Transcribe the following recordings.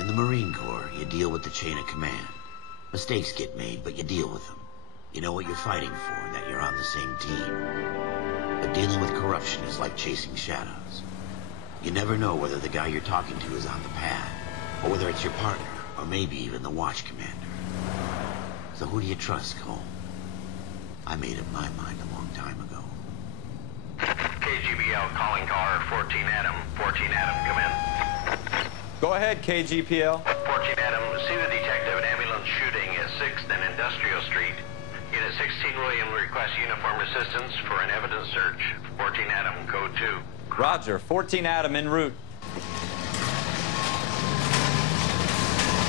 In the Marine Corps, you deal with the chain of command. Mistakes get made, but you deal with them. You know what you're fighting for and that you're on the same team. But dealing with corruption is like chasing shadows. You never know whether the guy you're talking to is on the pad, or whether it's your partner, or maybe even the watch commander. So who do you trust, Cole? I made up my mind a long time ago. KGBL calling car 14 Adam. 14 Adam, come in. Go ahead, KGPL. 14 Adam, see the detective at ambulance shooting at 6th and Industrial Street. Unit 16 William requests uniform assistance for an evidence search. 14 Adam, code 2. Roger, 14 Adam en route.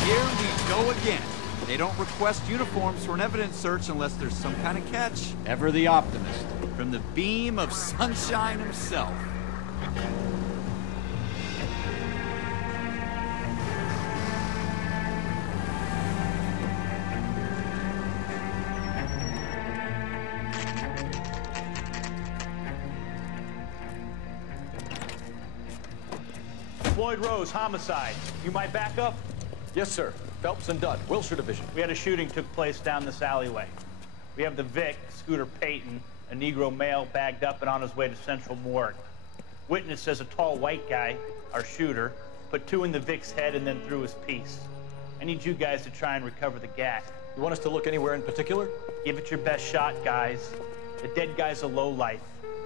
Here we go again. They don't request uniforms for an evidence search unless there's some kind of catch. Ever the optimist. From the beam of sunshine himself. Floyd Rose, homicide. You might back up? Yes, sir. Phelps and Dunn, Wilshire Division. We had a shooting took place down this alleyway. We have the Vic, Scooter Payton, a Negro male bagged up and on his way to Central Morgue. Witness says a tall white guy, our shooter, put 2 in the Vic's head and then threw his piece. I need you guys to try and recover the gat. You want us to look anywhere in particular? Give it your best shot, guys. The dead guy's a lowlife.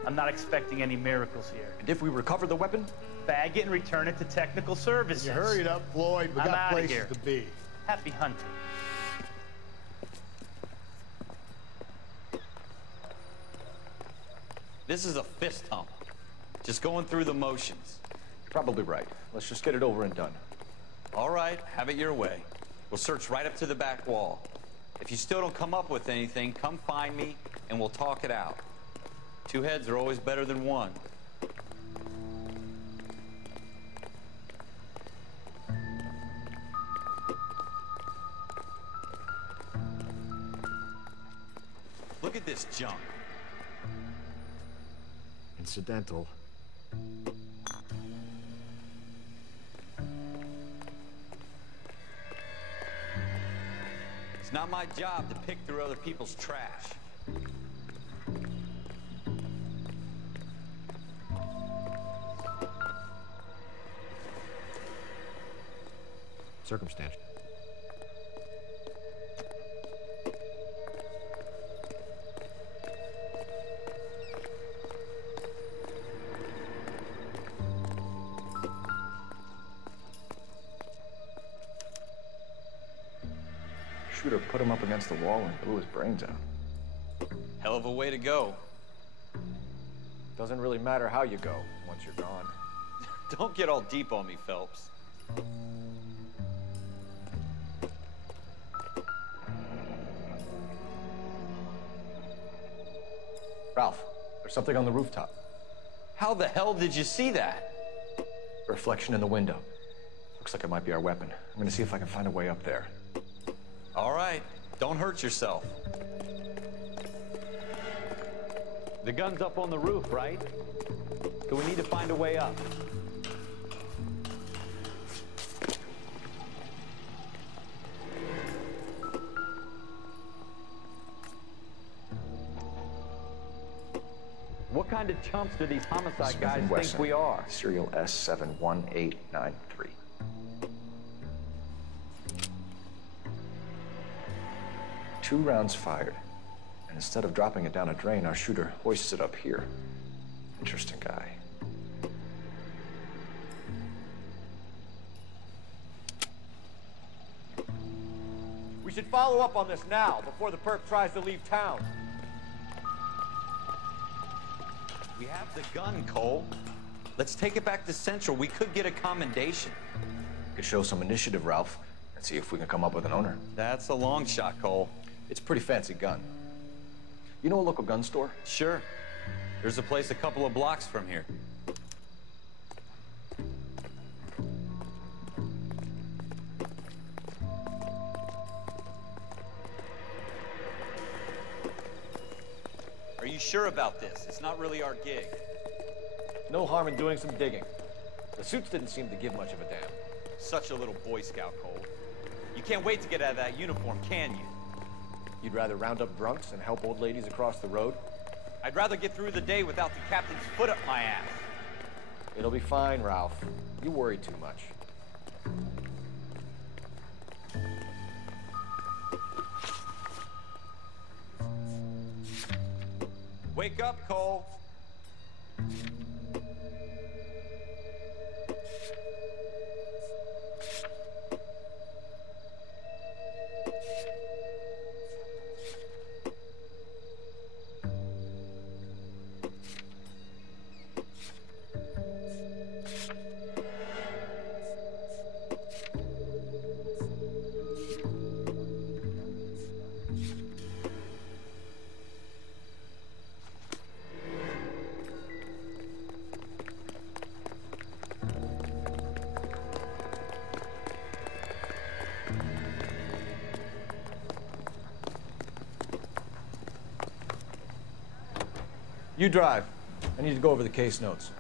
I'm not expecting any miracles here. And if we recover the weapon? Bag it and return it to technical services. You hurried up, Floyd. We I'm got outta places here. to be. Happy hunting. This is a fist hump. Just going through the motions. You're probably right. Let's just get it over and done. All right, have it your way. We'll search right up to the back wall. If you still don't come up with anything, come find me and we'll talk it out. 2 heads are always better than 1. Look at this junk. Incidental. It's not my job to pick through other people's trash. Circumstantial. Shooter put him up against the wall and blew his brains out. Hell of a way to go. Doesn't really matter how you go once you're gone. Don't get all deep on me, Phelps. Ralph, there's something on the rooftop. How the hell did you see that? A reflection in the window. Looks like it might be our weapon. I'm gonna see if I can find a way up there. All right, don't hurt yourself. The gun's up on the roof, right? So we need to find a way up. What kind of chumps do these homicide guys think we are? Serial S71893. 2 rounds fired. And instead of dropping it down a drain, our shooter hoists it up here. Interesting guy. We should follow up on this now, before the perp tries to leave town. We have the gun, Cole. Let's take it back to Central. We could get a commendation. We could show some initiative, Ralph, and see if we can come up with an owner. That's a long shot, Cole. It's a pretty fancy gun. You know a local gun store? Sure. There's a place a couple of blocks from here. Are you sure about this? It's not really our gig. No harm in doing some digging. The suits didn't seem to give much of a damn. Such a little Boy Scout, Cole. You can't wait to get out of that uniform, can you? You'd rather round up drunks and help old ladies across the road? I'd rather get through the day without the captain's foot up my ass. It'll be fine, Ralph. You worry too much. Wake up, Cole. You drive. I need to go over the case notes.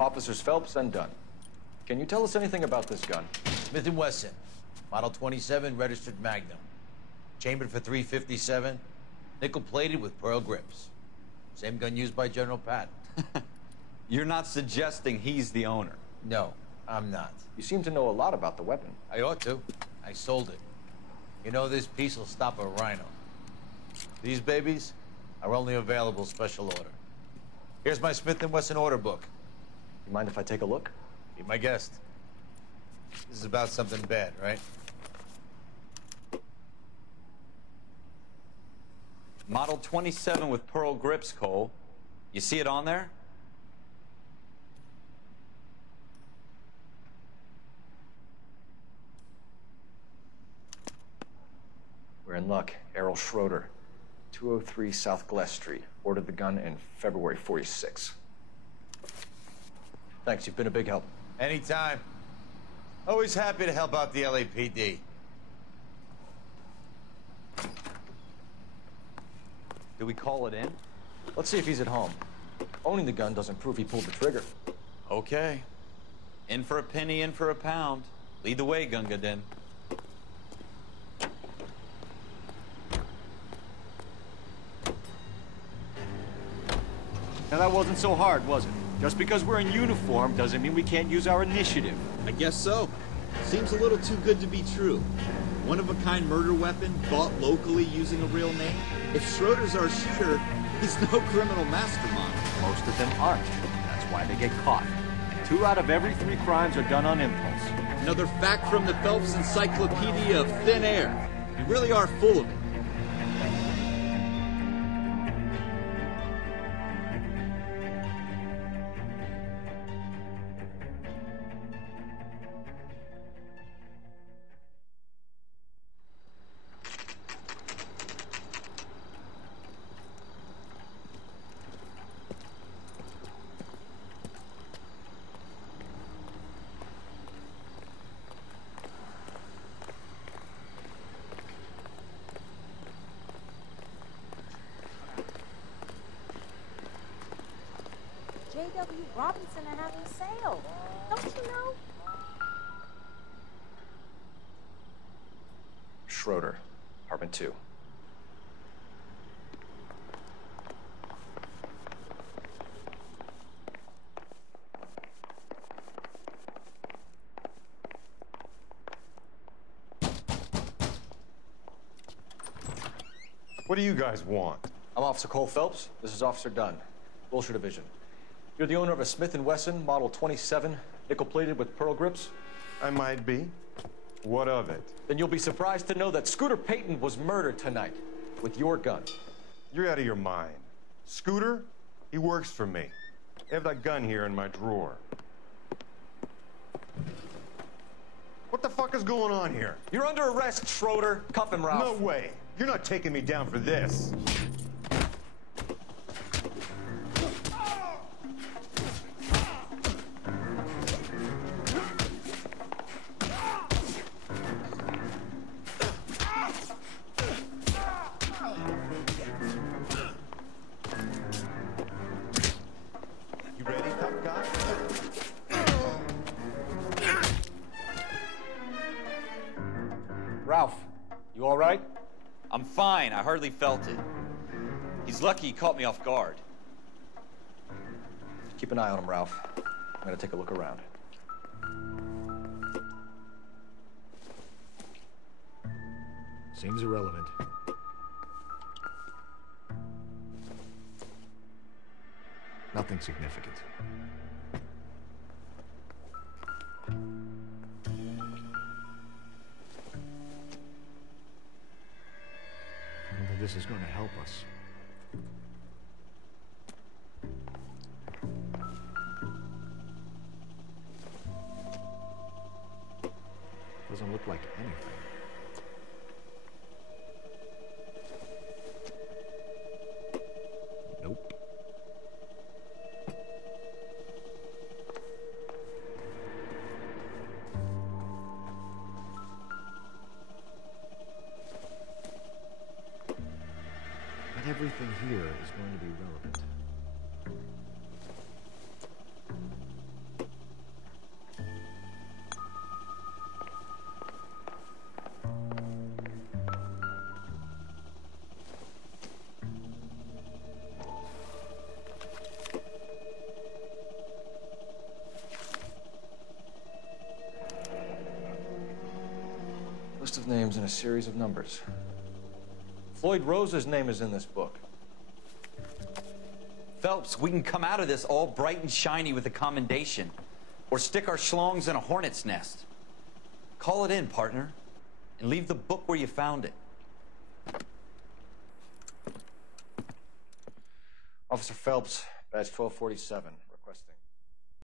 Officers Phelps and Dunn. Can you tell us anything about this gun? Smith & Wesson, Model 27, registered Magnum. Chambered for .357, nickel-plated with pearl grips. Same gun used by General Patton. You're not suggesting he's the owner? No, I'm not. You seem to know a lot about the weapon. I ought to. I sold it. You know, this piece will stop a rhino. These babies are only available special order. Here's my Smith & Wesson order book. You mind if I take a look? Be my guest. This is about something bad, right? Model 27 with pearl grips, Cole. You see it on there? We're in luck. Errol Schroeder, 203 South Glass Street. Ordered the gun in February '46. Thanks, you've been a big help. Anytime. Always happy to help out the LAPD. Do we call it in? Let's see if he's at home. Owning the gun doesn't prove he pulled the trigger. Okay. In for a penny, in for a pound. Lead the way, Gunga Din. Now that wasn't so hard, was it? Just because we're in uniform doesn't mean we can't use our initiative. I guess so. Seems a little too good to be true. One-of-a-kind murder weapon bought locally using a real name? If Schroeder's our shooter, he's no criminal mastermind. Most of them aren't. That's why they get caught. 2 out of every 3 crimes are done on impulse. Another fact from the Phelps Encyclopedia of Thin Air. You really are full of it. J.W. Robinson are having a sale. Don't you know? Schroeder, apartment 2. What do you guys want? I'm Officer Cole Phelps. This is Officer Dunn, Wilshire Division. You're the owner of a Smith & Wesson Model 27, nickel-plated with pearl grips? I might be. What of it? Then you'll be surprised to know that Scooter Payton was murdered tonight with your gun. You're out of your mind. Scooter? He works for me. I have that gun here in my drawer. What the fuck is going on here? You're under arrest, Schroeder. Cuff him, Ralph. No way. You're not taking me down for this. You ready, tough guy? Ralph, you all right? I'm fine. I hardly felt it. He's lucky he caught me off guard. Keep an eye on him, Ralph. I'm gonna take a look around. Seems irrelevant. Nothing significant. I don't think this is going to help us. Doesn't look like anything. Nope. Not everything here is going to be relevant. List of names and a series of numbers. Floyd Rose's name is in this book. Phelps, we can come out of this all bright and shiny with a commendation. Or stick our schlongs in a hornet's nest. Call it in, partner. And leave the book where you found it. Officer Phelps, badge 1247.